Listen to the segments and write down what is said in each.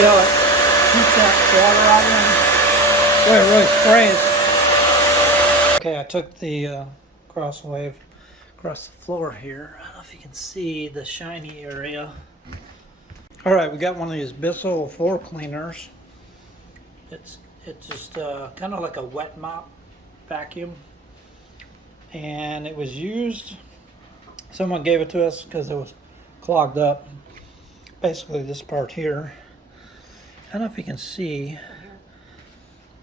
See how it shoots that water out of it? Boy, it really sprays. Okay, I took the Crosswave across the floor here. I don't know if you can see the shiny area. All right, we got one of these Bissel floor cleaners. It's just kind of like a wet mop vacuum, and it was used. Someone gave it to us because it was clogged up. Basically, this part here. I don't know if you can see.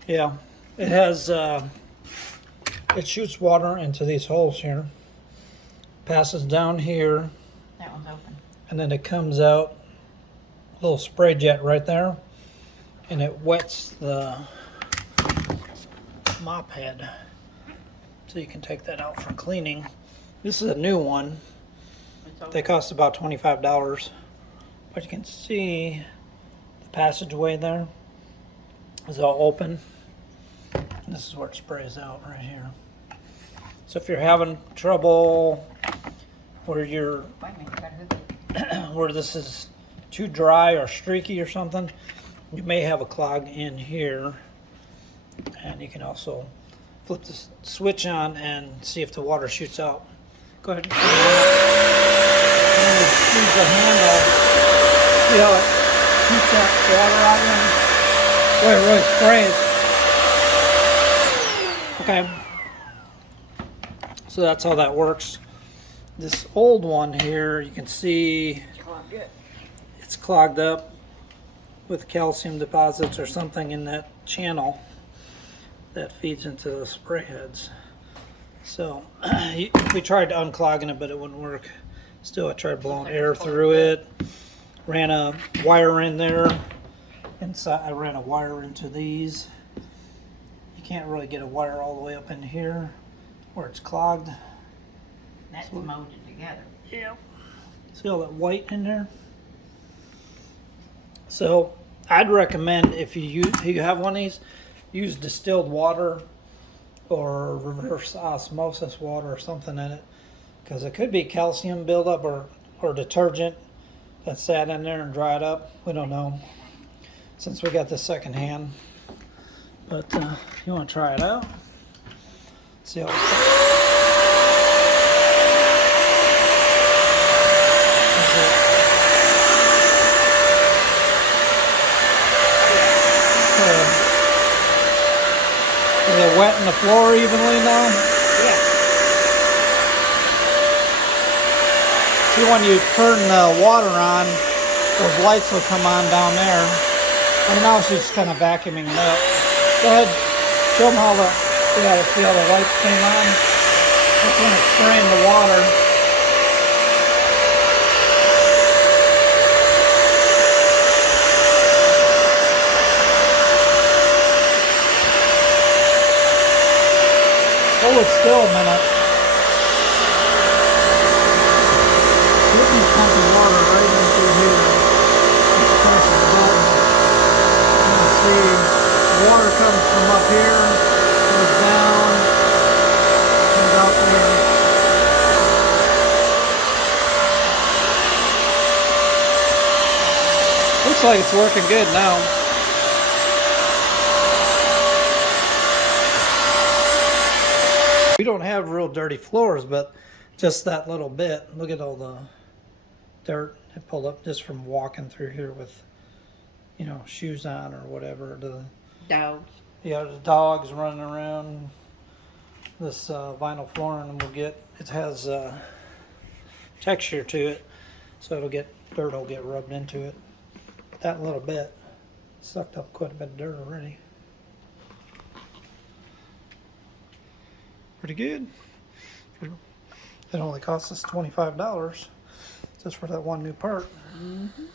Yeah, it has. It shoots water into these holes here. Passes down here. That one's open. And then it comes out. A little spray jet right there, and it wets the mop head, so you can take that out for cleaning. This is a new one. They cost about $25, but you can see the passageway there is all open. And this is where it sprays out right here. So if you're having trouble where you're where this is too dry or streaky or something, you may have a clog in here, and you can also flip the switch on and see if the water shoots out. Go ahead and squeeze the handle. See how it shoots that water out of it? Boy, it really sprays. Okay, so that's how that works. This old one here, you can see it's clogged up with calcium deposits or something in that channel that feeds into the spray heads. So we tried unclogging it, but it wouldn't work. Still, I tried blowing air through it. Ran a wire in there. Inside, I ran a wire into these. You can't really get a wire all the way up in here where it's clogged. That's molded together. Yeah. See all that white in there? So I'd recommend if you have one of these, use distilled water or reverse osmosis water or something in it, because it could be calcium buildup or detergent that sat in there and dried up. We don't know, since we got this second hand. But you want to try it out? See how Is it wetting the floor evenly now? Yeah. See, when you turn the water on, those lights will come on down there. And now she's kind of vacuuming it up. Go ahead, show them how see how the lights came on? That's when it's spraying the water. Hold it still a minute. You can pump the water right into here. Press the button. You can see the water comes from up here, goes down, comes out there. Looks like it's working good now. We don't have real dirty floors, but just that little bit. Look at all the dirt it pulled up just from walking through here with, shoes on or whatever. The Dogs. Yeah, the dogs running around. This vinyl flooring it has texture to it, so dirt will get rubbed into it. But that little bit sucked up quite a bit of dirt already. Pretty good. It only cost us $25 just for that one new part. Mm-hmm.